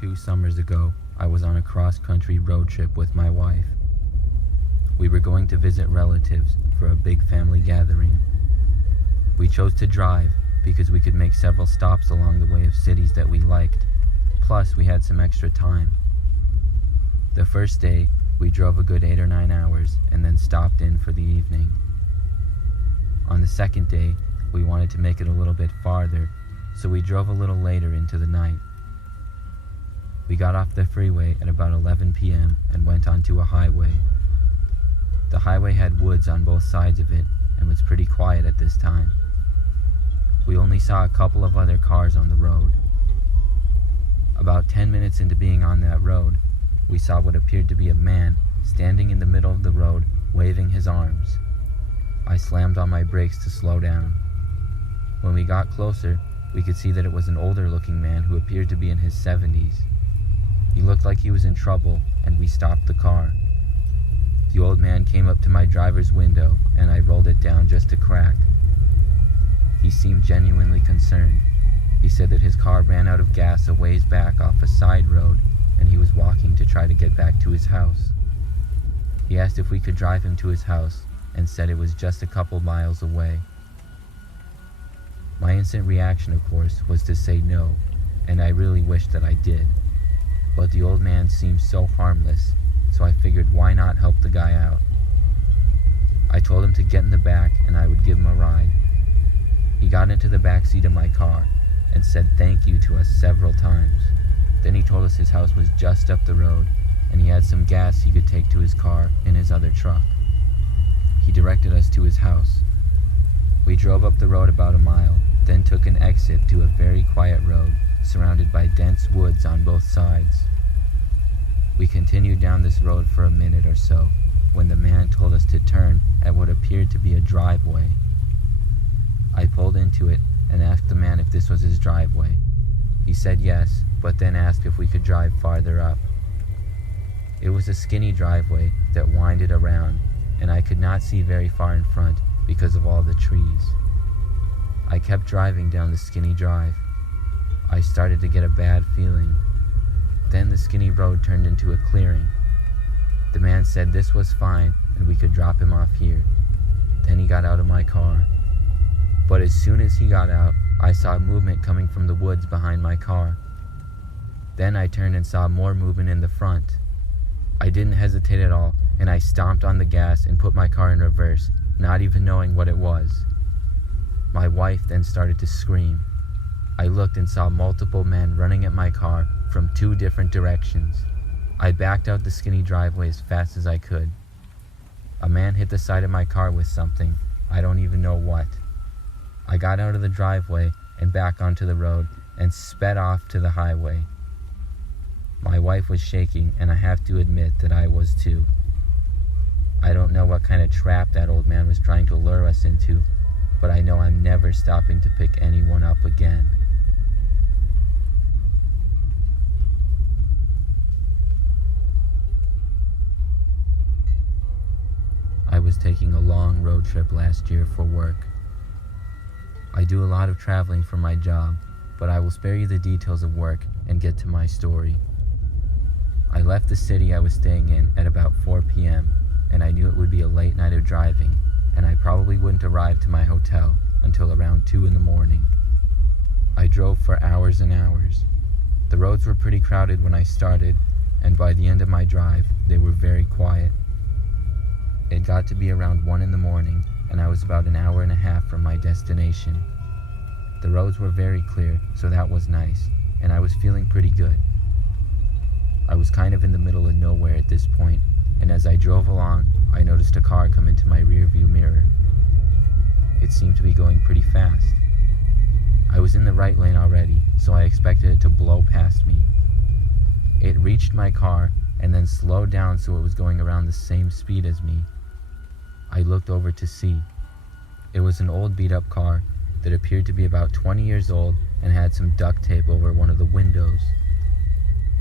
2 summers ago, I was on a cross-country road trip with my wife. We were going to visit relatives for a big family gathering. We chose to drive because we could make several stops along the way of cities that we liked, plus we had some extra time. The first day, we drove a good 8 or 9 hours and then stopped in for the evening. On the second day, we wanted to make it a little bit farther, so we drove a little later into the night. We got off the freeway at about 11 p.m. and went onto a highway. The highway had woods on both sides of it and was pretty quiet at this time. We only saw a couple of other cars on the road. About 10 minutes into being on that road, we saw what appeared to be a man standing in the middle of the road, waving his arms. I slammed on my brakes to slow down. When we got closer, we could see that it was an older-looking man who appeared to be in his 70s. He looked like he was in trouble, and we stopped the car. The old man came up to my driver's window, and I rolled it down just a crack. He seemed genuinely concerned. He said that his car ran out of gas a ways back off a side road, and he was walking to try to get back to his house. He asked if we could drive him to his house, and said it was just a couple miles away. My instant reaction, of course, was to say no, and I really wished that I did. But the old man seemed so harmless, so I figured why not help the guy out. I told him to get in the back and I would give him a ride. He got into the back seat of my car and said thank you to us several times. Then he told us his house was just up the road and he had some gas he could take to his car in his other truck. He directed us to his house. We drove up the road about a mile, then took an exit to a very quiet road surrounded by dense woods on both sides. We continued down this road for a minute or so when the man told us to turn at what appeared to be a driveway. I pulled into it and asked the man if this was his driveway. He said yes, but then asked if we could drive farther up. It was a skinny driveway that winded around, and I could not see very far in front because of all the trees. I kept driving down the skinny drive. I started to get a bad feeling. Then the skinny road turned into a clearing. The man said this was fine and we could drop him off here. Then he got out of my car. But as soon as he got out, I saw movement coming from the woods behind my car. Then I turned and saw more movement in the front. I didn't hesitate at all, and I stomped on the gas and put my car in reverse, not even knowing what it was. My wife then started to scream. I looked and saw multiple men running at my car from 2 different directions. I backed out the skinny driveway as fast as I could. A man hit the side of my car with something, I don't even know what. I got out of the driveway and back onto the road and sped off to the highway. My wife was shaking, and I have to admit that I was too. I don't know what kind of trap that old man was trying to lure us into, but I know I'm never stopping to pick anyone up again. I was taking a long road trip last year for work. I do a lot of traveling for my job, but I will spare you the details of work and get to my story. I left the city I was staying in at about 4 p.m., and I knew it would be a late night of driving, and I probably wouldn't arrive to my hotel until around 2 in the morning. I drove for hours and hours. The roads were pretty crowded when I started, and by the end of my drive, they were very quiet. It got to be around 1 in the morning, and I was about an hour and a half from my destination. The roads were very clear, so that was nice, and I was feeling pretty good. I was kind of in the middle of nowhere at this point, and as I drove along, I noticed a car come into my rearview mirror. It seemed to be going pretty fast. I was in the right lane already, so I expected it to blow past me. It reached my car and then slowed down so it was going around the same speed as me. I looked over to see. It was an old beat-up car that appeared to be about 20 years old and had some duct tape over one of the windows.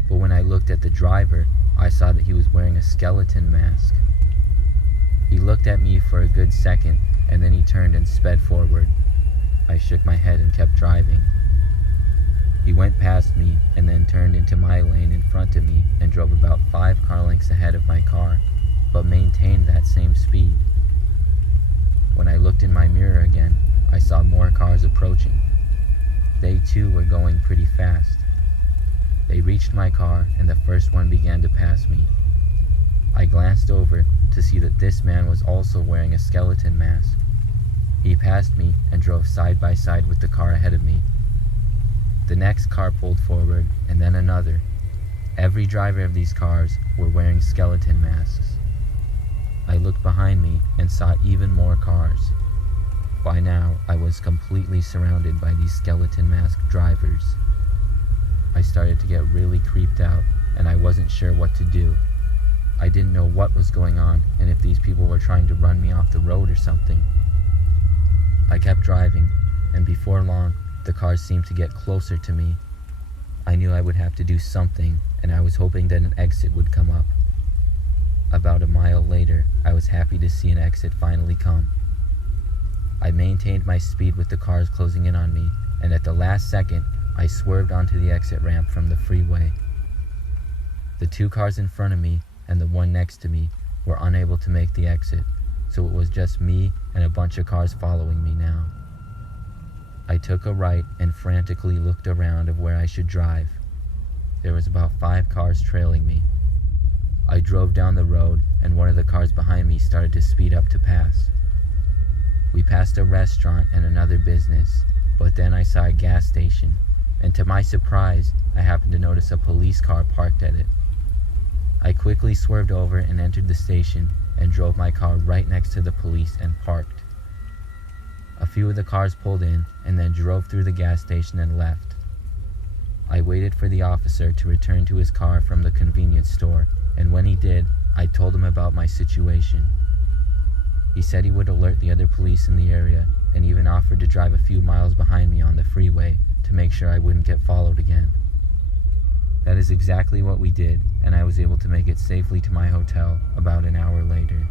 But when I looked at the driver, I saw that he was wearing a skeleton mask. He looked at me for a good second, and then he turned and sped forward. I shook my head and kept driving. He went past me and then turned into my lane in front of me and drove about 5 car lengths ahead of my car, but maintained that same speed. When I looked in my mirror again, I saw more cars approaching. They too were going pretty fast. They reached my car and the first one began to pass me. I glanced over to see that this man was also wearing a skeleton mask. He passed me and drove side by side with the car ahead of me. The next car pulled forward and then another. Every driver of these cars were wearing skeleton masks. I looked behind me and saw even more cars. By now, I was completely surrounded by these skeleton mask drivers. I started to get really creeped out, and I wasn't sure what to do. I didn't know what was going on and if these people were trying to run me off the road or something. I kept driving, and before long, the cars seemed to get closer to me. I knew I would have to do something, and I was hoping that an exit would come up. About a mile later, I was happy to see an exit finally come. I maintained my speed with the cars closing in on me, and at the last second, I swerved onto the exit ramp from the freeway. The 2 cars in front of me and the one next to me were unable to make the exit, so it was just me and a bunch of cars following me now. I took a right and frantically looked around of where I should drive. There was about 5 cars trailing me. I drove down the road and one of the cars behind me started to speed up to pass. We passed a restaurant and another business, but then I saw a gas station, and to my surprise, I happened to notice a police car parked at it. I quickly swerved over and entered the station and drove my car right next to the police and parked. A few of the cars pulled in and then drove through the gas station and left. I waited for the officer to return to his car from the convenience store, and when he did, I told him about my situation. He said he would alert the other police in the area and even offered to drive a few miles behind me on the freeway to make sure I wouldn't get followed again. That is exactly what we did, and I was able to make it safely to my hotel about an hour later.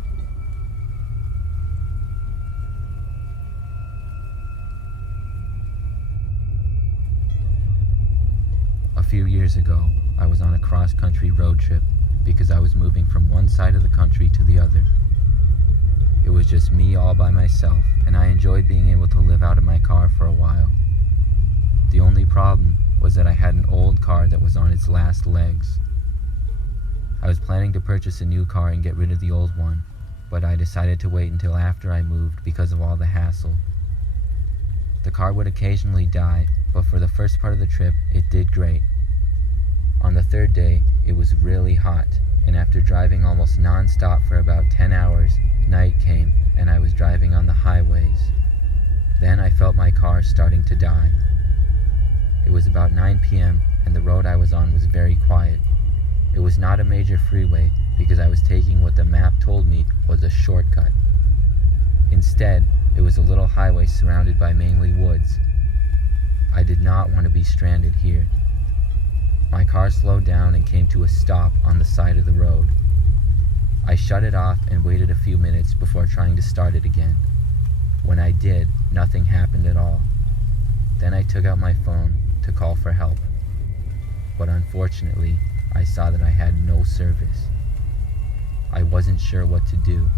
A few years ago, I was on a cross-country road trip because I was moving from one side of the country to the other. It was just me all by myself, and I enjoyed being able to live out of my car for a while. The only problem was that I had an old car that was on its last legs. I was planning to purchase a new car and get rid of the old one, but I decided to wait until after I moved because of all the hassle. The car would occasionally die, but for the first part of the trip, it did great. On the 3rd day, it was really hot, and after driving almost non-stop for about 10 hours, night came and I was driving on the highways. Then I felt my car starting to die. It was about 9 p.m. and the road I was on was very quiet. It was not a major freeway because I was taking what the map told me was a shortcut. Instead, it was a little highway surrounded by mainly woods. I did not want to be stranded here. My car slowed down and came to a stop on the side of the road. I shut it off and waited a few minutes before trying to start it again. When I did, nothing happened at all. Then I took out my phone to call for help. But unfortunately, I saw that I had no service. I wasn't sure what to do.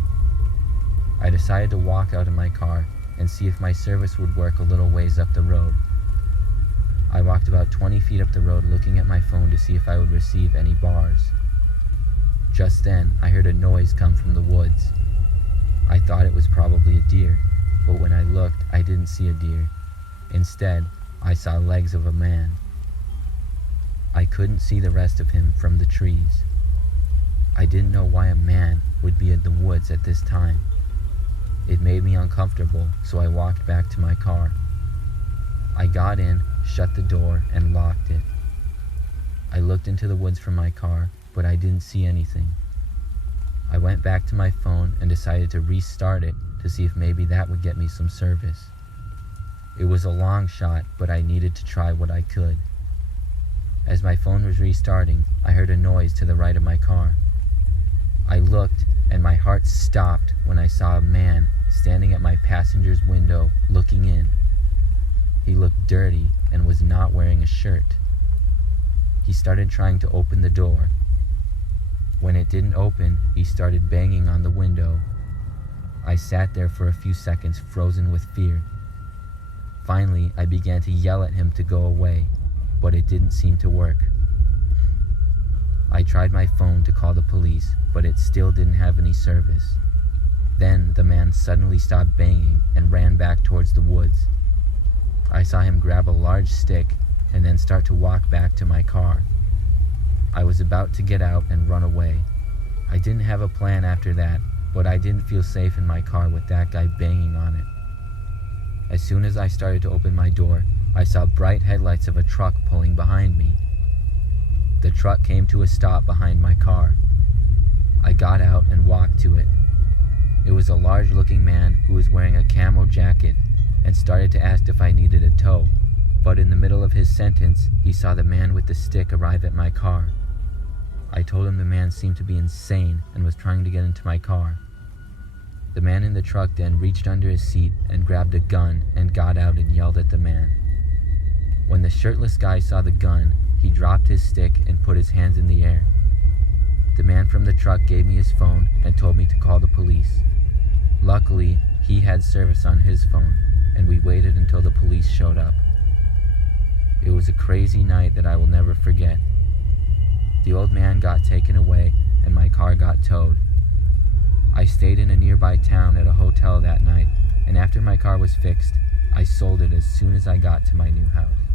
I decided to walk out of my car and see if my service would work a little ways up the road. I walked about 20 feet up the road looking at my phone to see if I would receive any bars. Just then, I heard a noise come from the woods. I thought it was probably a deer, but when I looked, I didn't see a deer. Instead, I saw legs of a man. I couldn't see the rest of him from the trees. I didn't know why a man would be in the woods at this time. It made me uncomfortable, so I walked back to my car. I got in, shut the door, and locked it. I looked into the woods from my car, but I didn't see anything. I went back to my phone and decided to restart it to see if maybe that would get me some service. It was a long shot, but I needed to try what I could. As my phone was restarting, I heard a noise to the right of my car. I looked, and my heart stopped when I saw a man standing at my passenger's window looking in. He looked dirty and was not wearing a shirt. He started trying to open the door. When it didn't open, he started banging on the window. I sat there for a few seconds, frozen with fear. Finally, I began to yell at him to go away, but it didn't seem to work. I tried my phone to call the police, but it still didn't have any service. Then the man suddenly stopped banging and ran back towards the woods. I saw him grab a large stick and then start to walk back to my car. I was about to get out and run away. I didn't have a plan after that, but I didn't feel safe in my car with that guy banging on it. As soon as I started to open my door, I saw bright headlights of a truck pulling behind me. The truck came to a stop behind my car. I got out and walked to it. It was a large-looking man who was wearing a camo jacket and started to ask if I needed a tow, but in the middle of his sentence, he saw the man with the stick arrive at my car. I told him the man seemed to be insane and was trying to get into my car. The man in the truck then reached under his seat and grabbed a gun and got out and yelled at the man. When the shirtless guy saw the gun, he dropped his stick and put his hands in the air. The man from the truck gave me his phone and told me to call the police. Luckily, he had service on his phone, and we waited until the police showed up. It was a crazy night that I will never forget. The old man got taken away and my car got towed. I stayed in a nearby town at a hotel that night, and after my car was fixed, I sold it as soon as I got to my new house.